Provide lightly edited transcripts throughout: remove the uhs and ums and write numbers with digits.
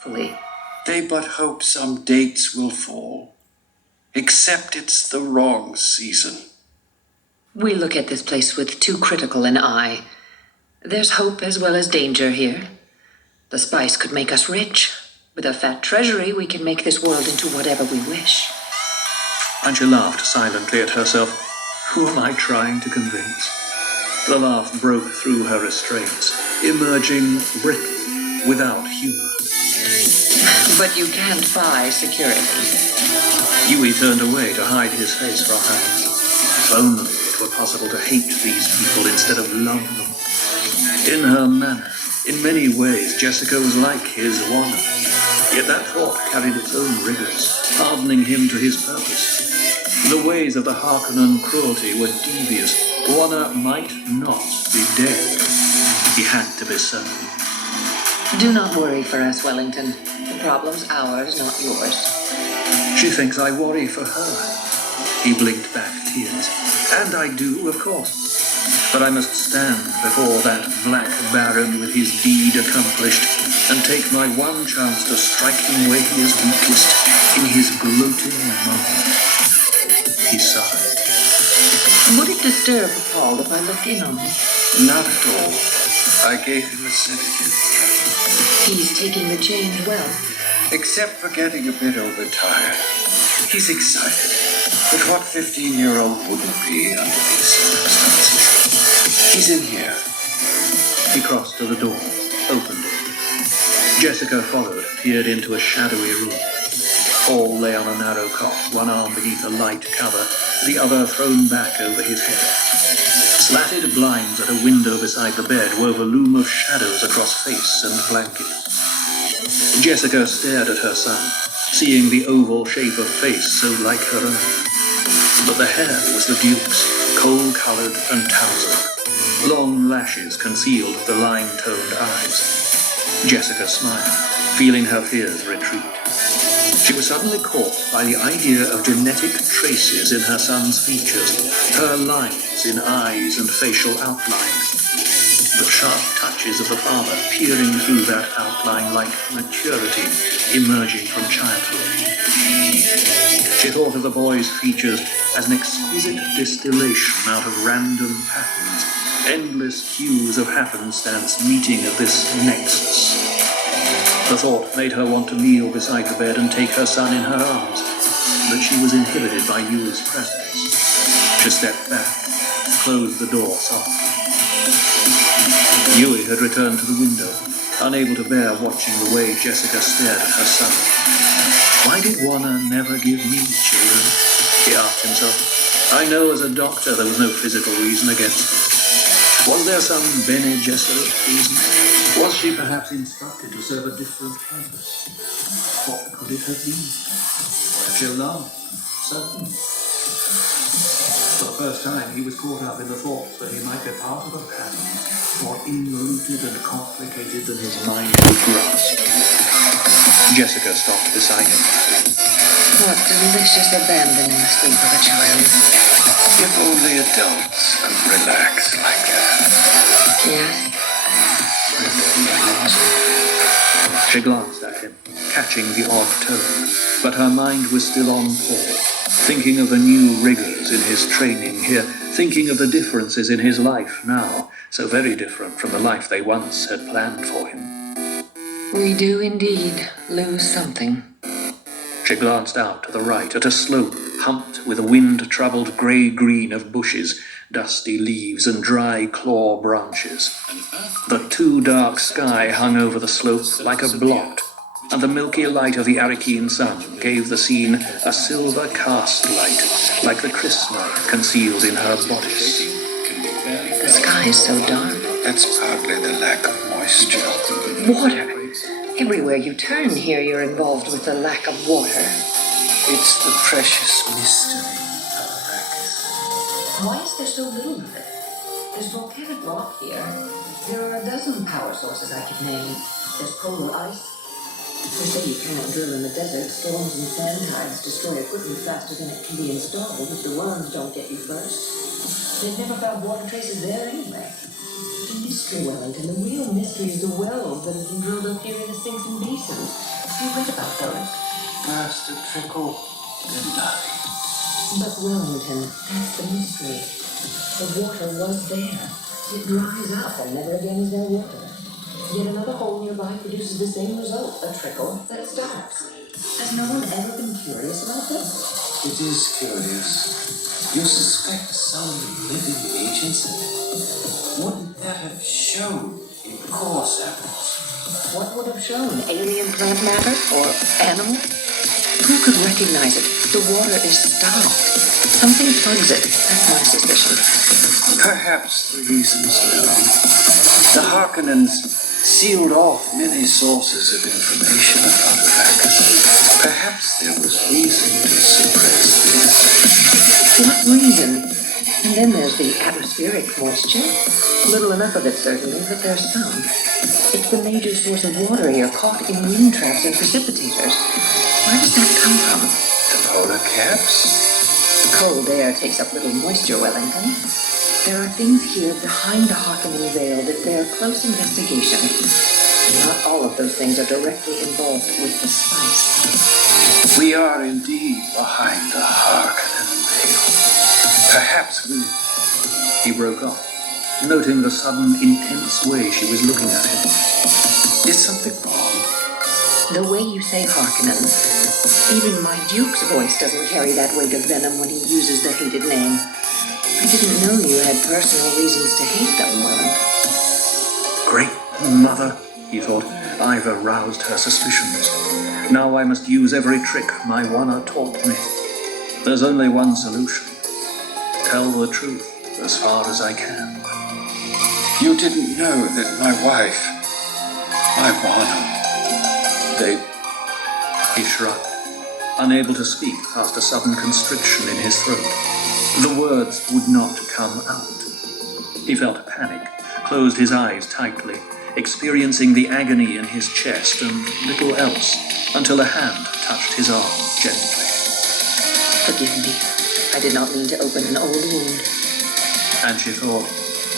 fully. They but hope some dates will fall, except it's the wrong season. We look at this place with too critical an eye. There's hope as well as danger here. The spice could make us rich. With a fat treasury, we can make this world into whatever we wish. And she laughed silently at herself. Who am I trying to convince? The laugh broke through her restraints, emerging brittle, without humor. But you can't buy security. Yui turned away to hide his face from her. If only it were possible to hate these people instead of love them. In her manner, in many ways, Jessica was like his Wanna. Yet that thought carried its own rigors, hardening him to his purpose. The ways of the Harkonnen cruelty were devious. Wanna might not be dead. He had to be certain. Do not worry for us, Wellington. The problem's ours, not yours. She thinks I worry for her. He blinked back tears. And I do, of course. But I must stand before that black baron with his deed accomplished and take my one chance to strike him where he is weakest, in his gloating moment. He sighed. Would it disturb Paul if I looked in on him? Not at all. I gave him a sedative. He's taking the change well. Except for getting a bit overtired. He's excited. But what 15-year-old wouldn't be under these circumstances? He's in here. He crossed to the door, opened it. Jessica followed, peered into a shadowy room. Paul lay on a narrow cot, one arm beneath a light cover, the other thrown back over his head. Slatted blinds at a window beside the bed wove a loom of shadows across face and blanket. Jessica stared at her son, seeing the oval shape of face so like her own. But the hair was the Duke's, coal-colored and tousled. Long lashes concealed the lime-toned eyes. Jessica smiled, feeling her fears retreat. She was suddenly caught by the idea of genetic traces in her son's features, her lines in eyes and facial outlines. The sharp touches of the father peering through that outline like maturity emerging from childhood. She thought of the boy's features as an exquisite distillation out of random patterns, endless hues of happenstance meeting at this nexus. The thought made her want to kneel beside the bed and take her son in her arms, but she was inhibited by Yui's presence. She stepped back, closed the door softly. Yui had returned to the window, unable to bear watching the way Jessica stared at her son. Why did Wanna never give me children? He asked himself. I know as a doctor there was no physical reason against it. Was there some Bene Gesserit reason? Was she perhaps instructed to serve a different purpose? What could it have been? To show love? Certainly. For the first time, he was caught up in the thought that he might be part of a pattern more inrooted and complicated than his mind could grasp. Jessica stopped beside him. What delicious abandon in the sleep of a child. If only adults could relax like that. Yes. She glanced at him, catching the odd tone, but her mind was still on Paul, thinking of the new rigors in his training here, thinking of the differences in his life now, so very different from the life they once had planned for him. We do indeed lose something. She glanced out to the right at a slope humped with a wind-troubled grey-green of bushes, dusty leaves and dry claw branches. The too dark sky hung over the slope like a blot, and the milky light of the Arakeen sun gave the scene a silver cast light, like the chrysolite concealed in her bodice. The sky is so dark. That's partly the lack of moisture. Water. Everywhere you turn here, you're involved with the lack of water. It's the precious mystery of Arrakis. Why is there so little of it? There's volcanic rock here. There are a dozen power sources I could name. There's polar ice. They say you can't drill in the desert. Storms and sand tides destroy equipment faster than it can be installed if the worms don't get you first. They've never found water traces there anyway. In this mystery, Wellington. The real mystery is the wells that have been drilled up here in the sinks and basins. Have you read about those? First a trickle, then nothing. But Wellington, that's the mystery. The water was there. It dries up and never again is there water. Yet another hole nearby produces the same result, a trickle that stops. Has no one ever been curious about this? It is curious. You suspect some living agents in it. Wouldn't that have shown in core samples? What would have shown? Alien plant matter? Or animal? Who could recognize it? The water is stopped. Something plugs it. That's my suspicion. Perhaps the reason's known. The Harkonnens sealed off many sources of information about artifacts. Perhaps there was reason to suppress this. What reason? And then there's the atmospheric moisture. Little enough of it, certainly, but there's some. It's the major source of water here, caught in wind traps and precipitators. Where does that come from? The polar caps? Cold air takes up little moisture, Wellington. There are things here behind the Harkonnen veil that bear close investigation. Not all of those things are directly involved with the spice. We are indeed behind the Harkonnen veil. Perhaps we... He broke off, noting the sudden, intense way she was looking at him. Is something wrong? The way you say Harkonnen, even my Duke's voice doesn't carry that weight of venom when he uses the hated name. I didn't know you had personal reasons to hate them, Wellington. Great mother, he thought. I've aroused her suspicions. Now I must use every trick my Wana taught me. There's only one solution. Tell the truth as far as I can. You didn't know that my wife, my Wana, they... He shrugged, unable to speak past a sudden constriction in his throat. The words would not come out. He felt panic, closed his eyes tightly, experiencing the agony in his chest and little else, until a hand touched his arm gently. Forgive me. I did not mean to open an old wound. And she thought,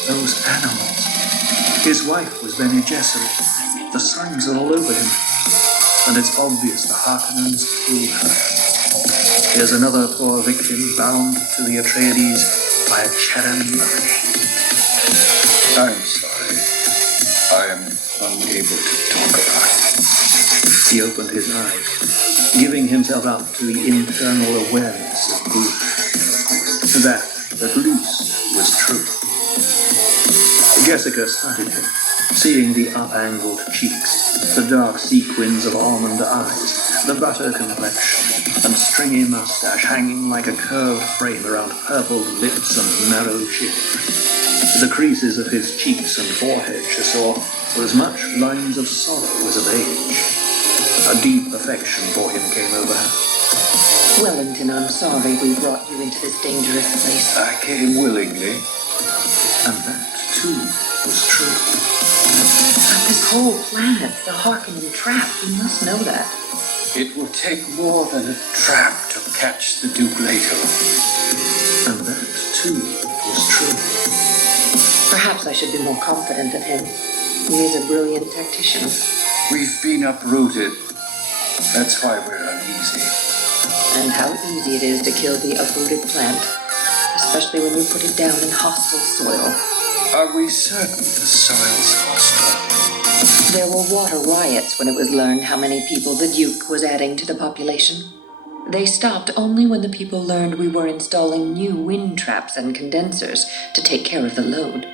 those animals. His wife was Bene Gesserit. The signs are all over him. And it's obvious the Harkonnens killed her. Here's another poor victim bound to the Atreides by a Cheran line. I'm sorry. I am unable to talk about it. He opened his eyes, giving himself up to the internal awareness of grief. That, at least, was true. Jessica studied him, seeing the up-angled cheeks, the dark sequins of almond eyes, the butter complexion, and stringy mustache hanging like a curved frame around purpled lips and narrow chin. The creases of his cheeks and forehead, she saw, were as much lines of sorrow as of age. A deep affection for him came over her. Wellington, I'm sorry we brought you into this dangerous place. I came willingly. And that, too, was true. But this whole planet, the Harkonnen trap, you must know that. It will take more than a trap to catch the Duke later. And that, too, was true. Perhaps I should be more confident of him. He is a brilliant tactician. We've been uprooted. That's why we're uneasy. And how easy it is to kill the uprooted plant, especially when you put it down in hostile soil. Are we certain the soil's hostile? There were water riots when it was learned how many people the Duke was adding to the population. They stopped only when the people learned we were installing new wind traps and condensers to take care of the load.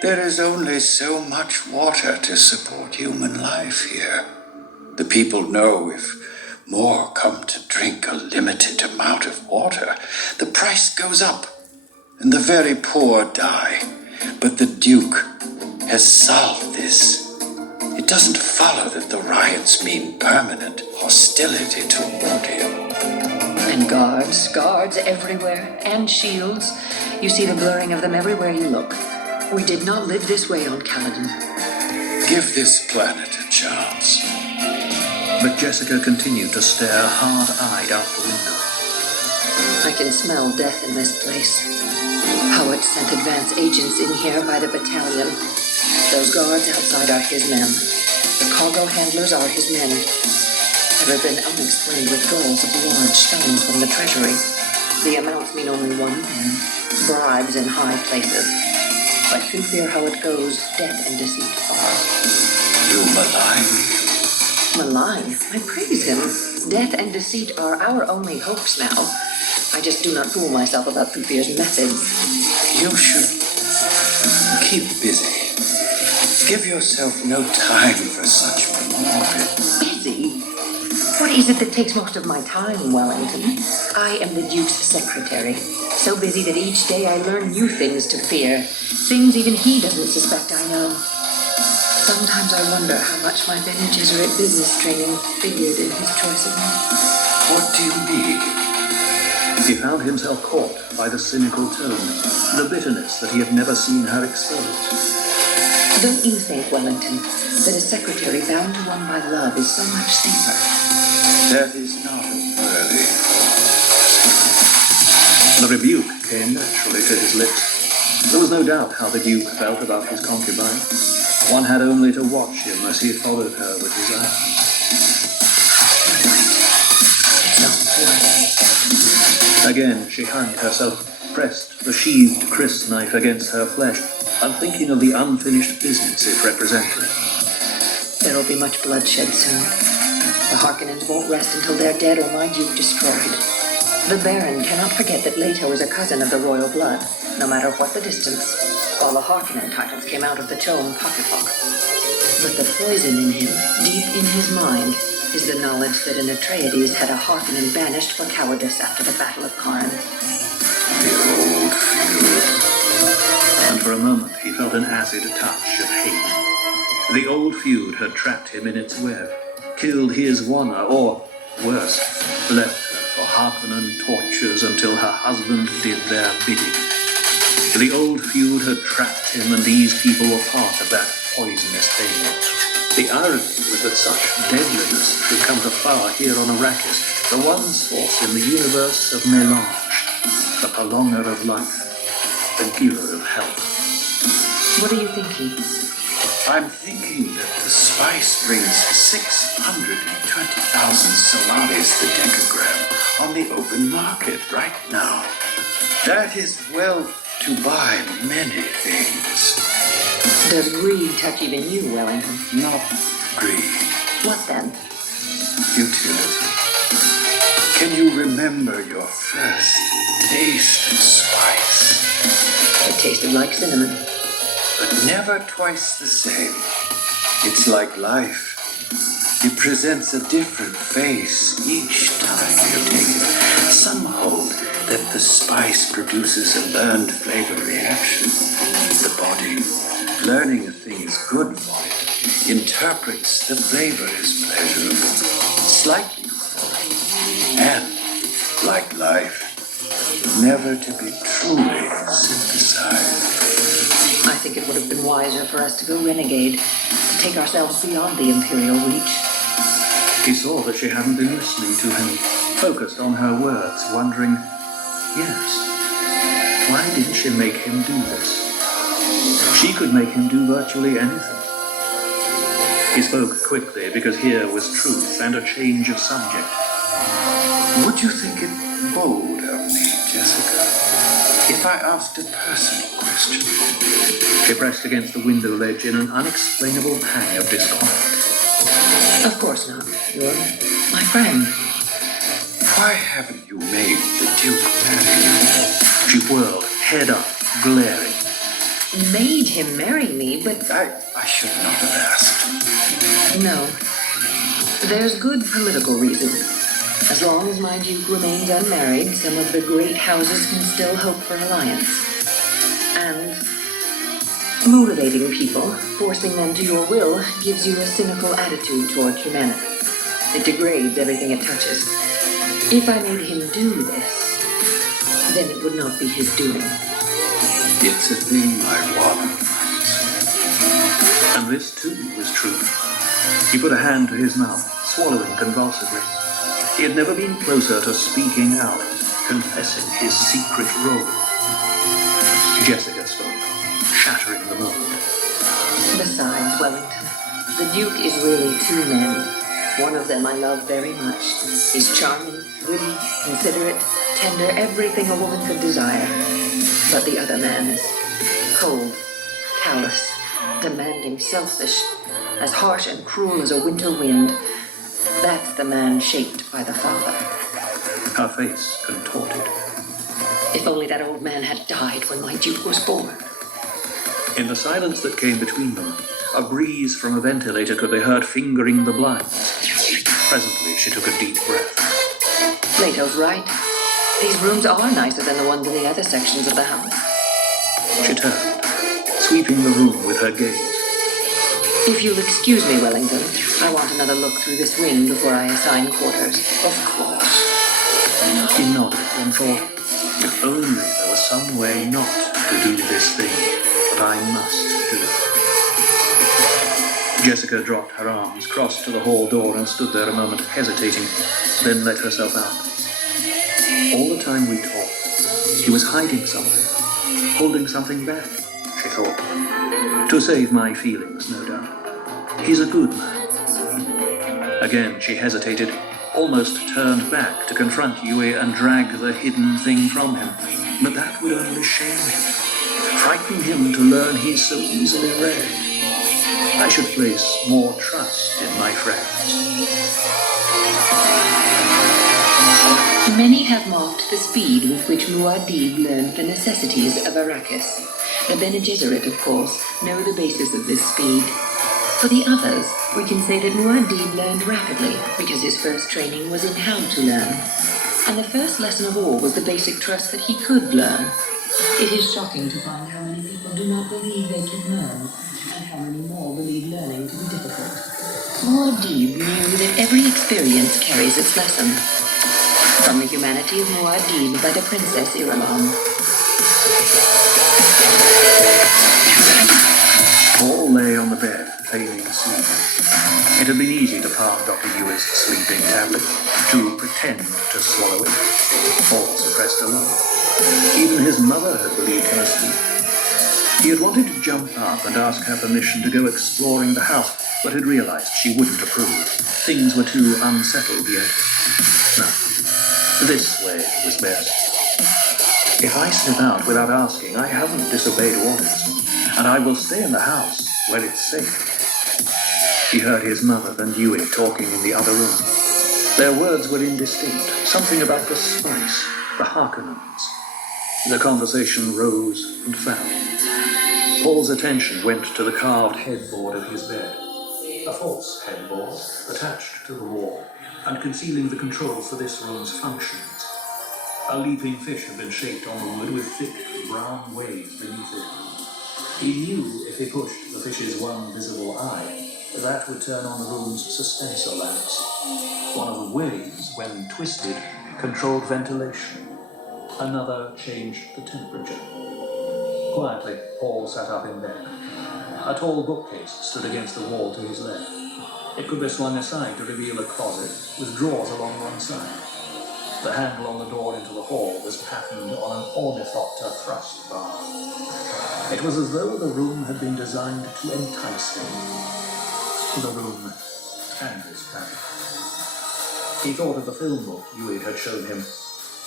There is only so much water to support human life here. The people know if more come to drink a limited amount of water, the price goes up, and the very poor die. But the Duke has solved this. It doesn't follow that the riots mean permanent hostility toward him. And guards everywhere, and shields. You see the blurring of them everywhere you look. We did not live this way on Caladan. Give this planet a chance. But Jessica continued to stare hard-eyed out the window. I can smell death in this place. Howard sent advance agents in here by the battalion. Those guards outside are his men. The cargo handlers are his men. There have been unexplained withdrawals of large sums from the treasury. The amounts mean only one thing: bribes in high places. But you fear how it goes, death and deceit are. You malign me. Malign? I praise him. Death and deceit are our only hopes now. I just do not fool myself about Thufir's methods. You should keep busy. Give yourself no time for such morbid. Busy? What is it that takes most of my time, Wellington? I am the Duke's secretary. So busy that each day I learn new things to fear. Things even he doesn't suspect I know. Sometimes I wonder how much my Bene Gesserit business training figured in his choice of me. What do you mean? He found himself caught by the cynical tone, the bitterness that he had never seen her expose. Don't you think, Wellington, that a secretary bound to one by love is so much safer? That is not a worthy cause. The rebuke came naturally to his lips. There was no doubt how the Duke felt about his concubine. One had only to watch him as he followed her with his eyes. Again, she hung herself, pressed the sheathed crisp knife against her flesh, unthinking of the unfinished business it represented. There'll be much bloodshed soon. The Harkonnens won't rest until they're dead or my Duke destroyed. The Baron cannot forget that Leto is a cousin of the royal blood, no matter what the distance. All the Harkonnen titles came out of the Chone Pocketbook. But the poison in him, deep in his mind, is the knowledge that an Atreides had a Harkonnen banished for cowardice after the Battle of Karn. The old feud. And for a moment he felt an acid touch of hate. The old feud had trapped him in its web, killed his Wanna, or, worse, left her for Harkonnen tortures until her husband did their bidding. The old feud had trapped him, and these people were part of that poisonous thing. The irony was that such deadliness should come to flower here on Arrakis, the one source in the universe of melange, the prolonger of life, the giver of health. What are you thinking? I'm thinking that the spice brings 620,000 Solaris the decagram on the open market right now. That is wealth to buy many things. Does greed touch even you, Wellington? Not greed. What then? Utility. Can you remember your first taste of spice? It tasted like cinnamon. But never twice the same. It's like life. It presents a different face each time you take it. Some hold that the spice produces a learned flavor reaction. The body, learning a thing is good for it, interprets the flavor as pleasurable, slightly euphoric, and, like life, never to be truly synthesized. I think it would have been wiser for us to go renegade, to take ourselves beyond the Imperial reach. He saw that she hadn't been listening to him, focused on her words, wondering, yes, why didn't she make him do this? She could make him do virtually anything. He spoke quickly because here was truth and a change of subject. Would you think it bold of me, Jessica, if I asked a personal question? She pressed against the window ledge in an unexplainable pang of disquiet. Of course not. You're my friend. Why haven't you made the Duke marry you? She whirled, head up, glaring. Made him marry me, but I should not have asked. no. There's good political reason. As long as my Duke remains unmarried, some of the great houses can still hope for alliance. And motivating people, forcing them to your will, gives you a cynical attitude toward humanity. It degrades everything it touches. If I made him do this, then it would not be his doing. It's a thing I want. And this too was true. He put a hand to his mouth, swallowing convulsively. He had never been closer to speaking out, confessing his secret role. Jessica spoke, shattering the mold. Wellington. The Duke is really two men. One of them I love very much. He's charming, witty, considerate, tender, everything a woman could desire. But the other man is cold, callous, demanding, selfish, as harsh and cruel as a winter wind. That's the man shaped by the father. Her face contorted. If only that old man had died when my Duke was born. In the silence that came between them, a breeze from a ventilator could be heard fingering the blinds. Presently, she took a deep breath. Plato's right. These rooms are nicer than the ones in the other sections of the house. She turned, sweeping the room with her gaze. If you'll excuse me, Wellington, I want another look through this wing before I assign quarters. Of course. He nodded and thought, if only there was some way not to do this thing that I must do. Jessica dropped her arms, crossed to the hall door and stood there a moment hesitating, then let herself out. All the time we talked, he was hiding something, holding something back, she thought. To save my feelings, no doubt. He's a good man. Again she hesitated, almost turned back to confront Yui and drag the hidden thing from him. But that would only shame him, frighten him to learn he's so easily read. I should place more trust in my friends. Many have mocked the speed with which Muad'Dib learned the necessities of Arrakis. The Bene Gesserit, of course, know the basis of this speed. For the others, we can say that Muad'Dib learned rapidly because his first training was in how to learn. And the first lesson of all was the basic trust that he could learn. It is shocking to find how many people do not believe they can learn, and how many more believe learning to be difficult. Muad'Dib knew that every experience carries its lesson. From the humanity of Muad'Dib by the Princess Irulan. Paul lay on the bed, feigning sleep. It had been easy to palm Dr. Yui's sleeping tablet, to pretend to swallow it. Paul suppressed a laugh. Even his mother had believed him asleep. He had wanted to jump up and ask her permission to go exploring the house, but had realized she wouldn't approve. Things were too unsettled yet. No, this way was best. If I slip out without asking, I haven't disobeyed orders, and I will stay in the house where it's safe. He heard his mother and Yui talking in the other room. Their words were indistinct, something about the spice, the Harkonnens. The conversation rose and fell. Paul's attention went to the carved headboard of his bed. A false headboard attached to the wall and concealing the controls for this room's functions. A leaping fish had been shaped on the wood with thick brown waves beneath it. He knew if he pushed the fish's one visible eye, that would turn on the room's suspensor lamps. One of the waves, when twisted, controlled ventilation. Another changed the temperature. Quietly, Paul sat up in bed. A tall bookcase stood against the wall to his left. It could be swung aside to reveal a closet with drawers along one side. The handle on the door into the hall was patterned on an ornithopter thrust bar. It was as though the room had been designed to entice him. The room and his family. He thought of the film book Yui had shown him.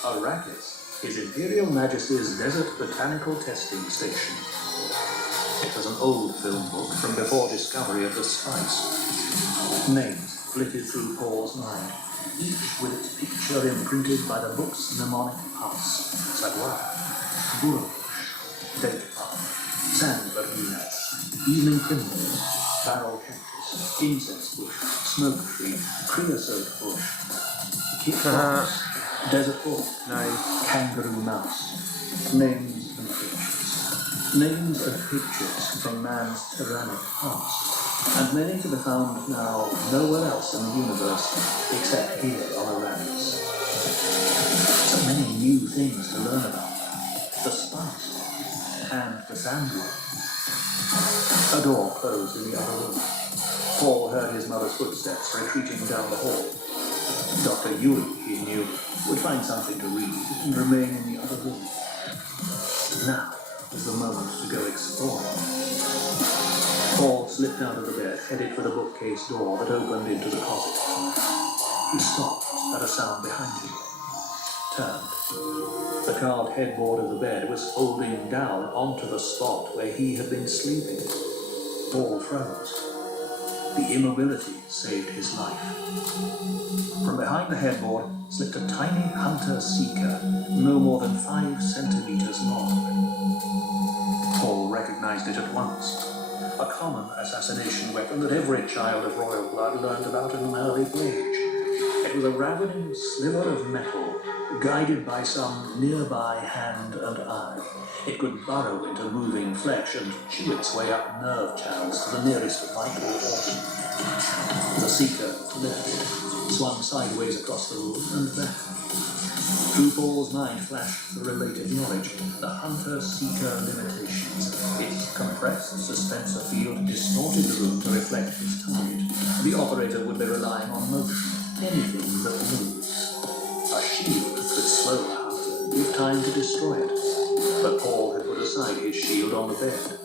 Arrakis, His Imperial Majesty's Desert Botanical Testing Station. It was an old film book from before discovery of the spice. Names flitted through Paul's mind, each with its picture imprinted by the book's mnemonic pulse. Saguaro, Bush, Date Palm, Sand Verbenas, Evening Primrose, Barrel Cactus, Incense Bush, Smoke Tree, Creosote Bush, Kickbox, Desert Hawk, Kangaroo Mouse. Names and pictures. Names and pictures from man's tyrannic past, and many to be found now nowhere else in the universe except here on Arrakis. So many new things to learn about. The spice and the sandworm. A door closed in the other room. Paul heard his mother's footsteps retreating down the hall. Dr. Yui, he knew, would find something to read and remain in the other room. Now, was the moment to go exploring. Paul slipped out of the bed, headed for the bookcase door that opened into the closet. He stopped at a sound behind him. Turned. The carved headboard of the bed was folding down onto the spot where he had been sleeping. Paul froze. The immobility saved his life. From behind the headboard slipped a tiny hunter-seeker, no more than 5 centimeters long. Paul recognized it at once. A common assassination weapon that every child of royal blood learned about at an early age. It was a ravening sliver of metal, guided by some nearby hand and eye. It could burrow into moving flesh and chew its way up nerve channels to the nearest vital organ. The seeker lifted, swung sideways across the room and back. Through Paul's mind flashed the related knowledge, the hunter-seeker limitations. Its compressed suspensor field distorted the room to reflect its target. The operator would be relying on motion, anything that moves. A shield could slow a hunter, give time to destroy it. But Paul had put aside his shield on the bed.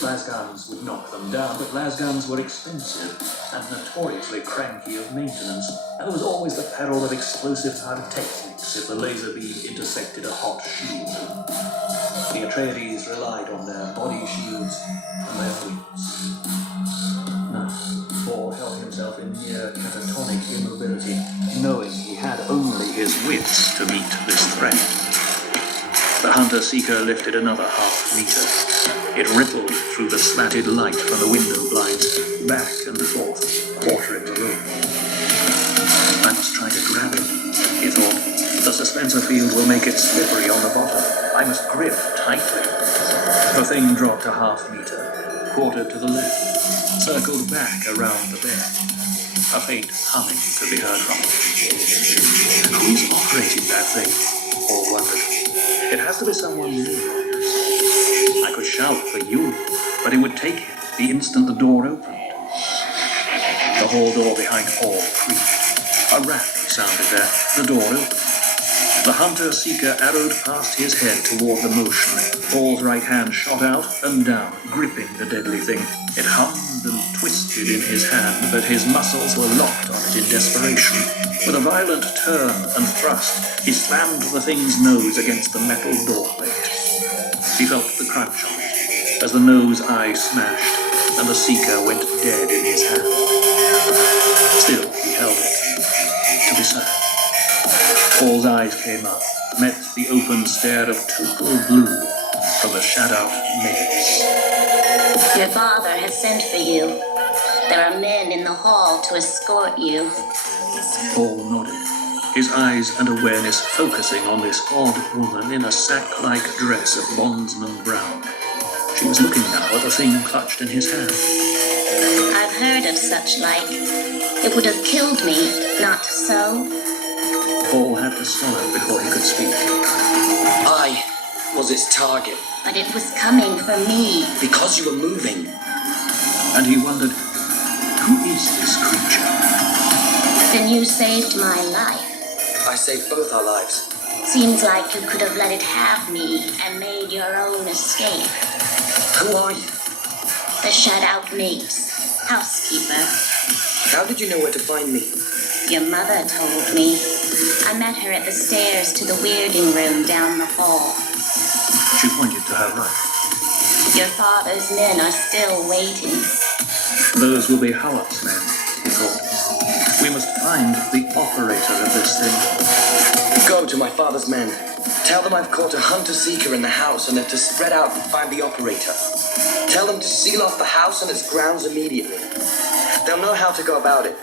Lasguns would knock them down, but lasguns were expensive and notoriously cranky of maintenance, and there was always the peril of explosive pyrotechnics if the laser beam intersected a hot shield. The Atreides relied on their body shields and their wits. Now, Paul held himself in near catatonic immobility, knowing he had only his wits to meet this threat. The hunter-seeker lifted another half-meter. It rippled through the slatted light from the window blinds, back and forth, quartering the room. I must try to grab it, he thought. The suspensor field will make it slippery on the bottom. I must grip tightly. The thing dropped a half-meter, quartered to the left, circled back around the bed. A faint humming could be heard from it. Who's operating that thing? Paul wondered. It has to be someone new. I could shout for you, but it would take him the instant the door opened. The hall door behind Paul creaked. A rap sounded there. The door opened. The hunter-seeker arrowed past his head toward the motion. Paul's right hand shot out and down, gripping the deadly thing. It hummed and twisted in his hand, but his muscles were locked on it in desperation. With a violent turn and thrust, he slammed the thing's nose against the metal doorplate. He felt the crunch of it as the nose eye smashed and the seeker went dead in his hand. Still, he held it. To be certain. Paul's eyes came up, met the open stare of total blue from the shut-out maze. Your father has sent for you. There are men in the hall to escort you. Paul nodded, his eyes and awareness focusing on this odd woman in a sack-like dress of bondsman brown. She was looking now at the thing clutched in his hand. I've heard of such like. It would have killed me, not so? Paul had to swallow before he could speak. I was its target. But it was coming for me. Because you were moving. And he wondered, who is this creature? Then you saved my life. I saved both our lives. Seems like you could have let it have me and made your own escape. Who are you? The shut-out mates. Housekeeper. How did you know where to find me? Your mother told me. I met her at the stairs to the weirding room down the hall. She pointed to her right. Your father's men are still waiting. Those will be Howard's men, he thought. We must find the operator of this thing. Go to my father's men. Tell them I've caught a hunter-seeker in the house and they're to spread out and find the operator. Tell them to seal off the house and its grounds immediately. They'll know how to go about it.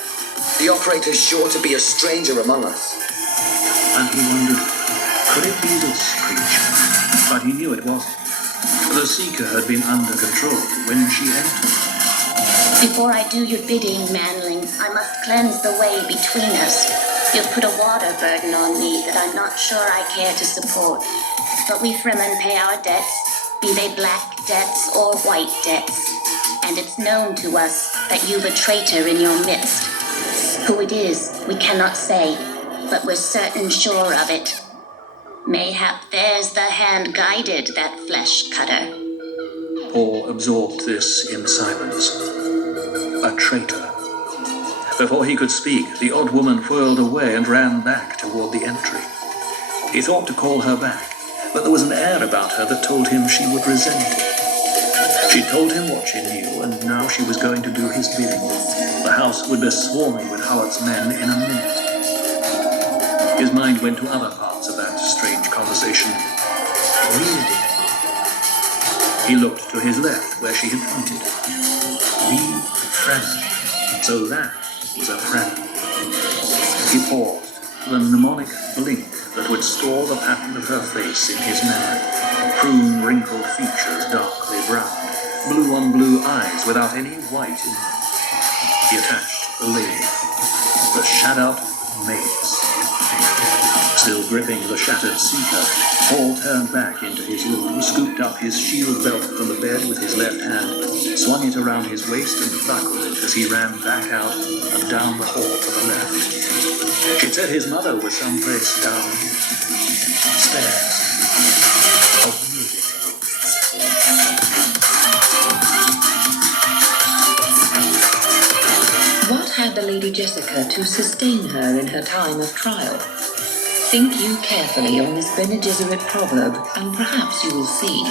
The operator's sure to be a stranger among us. And he wondered, could it be this creature? But he knew it wasn't. The seeker had been under control when she entered. Before I do your bidding, manling, I must cleanse the way between us. You've put a water burden on me that I'm not sure I care to support. But we Fremen pay our debts, be they black debts or white debts. And it's known to us that you've a traitor in your midst. Who it is, we cannot say, but we're certain sure of it. Mayhap there's the hand guided that flesh cutter. Paul absorbed this in silence. A traitor. Before he could speak, the odd woman whirled away and ran back toward the entry. He thought to call her back, but there was an air about her that told him she would resent it. She told him what she knew, and now she was going to do his bidding. The house would be swarming with Howard's men in a minute. His mind went to other parts of that strange conversation. Reading. He looked to his left, where she had pointed. We Fremen. So that was a Fremen. He paused, the mnemonic blink that would store the pattern of her face in his memory. Prune, wrinkled features darkly brown, blue on blue eyes without any white in them. He attached the lathe, the shadowed maze. Still gripping the shattered seeker, Paul turned back into his room, scooped up his shield belt from the bed with his left hand, swung it around his waist and buckled it as he ran back out and down the hall to the left. She'd said his mother was someplace down stairs. What had the Lady Jessica to sustain her in her time of trial? Think you carefully on this Bene Gesserit proverb, and perhaps you will see.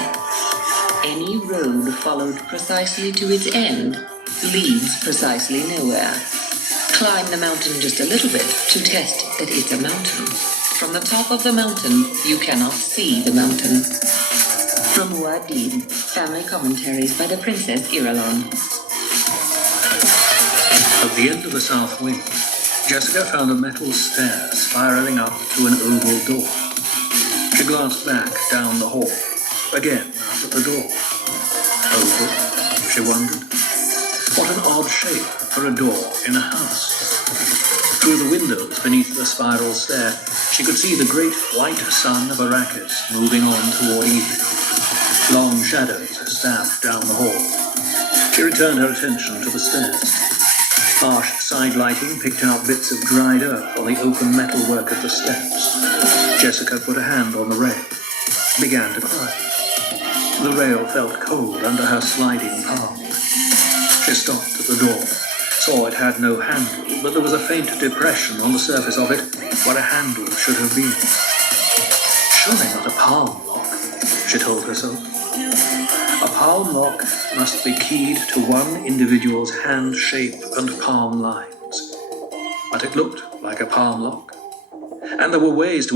Any road followed precisely to its end leads precisely nowhere. Climb the mountain just a little bit to test that it's a mountain. From the top of the mountain, you cannot see the mountain. From Muad'Dib, Family Commentaries by the Princess Irulan. At the end of the south wing, Jessica found a metal stair spiraling up to an oval door. She glanced back down the hall, again up at the door. Oval, she wondered. What an odd shape for a door in a house. Through the windows beneath the spiral stair, she could see the great white sun of Arrakis moving on toward evening. Long shadows stabbed down the hall. She returned her attention to the stairs. Harsh side lighting picked out bits of dried earth on the open metalwork of the steps. Jessica put a hand on the rail, began to cry. The rail felt cold under her sliding palm. She stopped at the door, saw it had no handle, but there was a faint depression on the surface of it where a handle should have been. Surely not a palm lock, she told herself. A palm lock must be keyed to one individual's hand shape and palm lines. But it looked like a palm lock, and there were ways to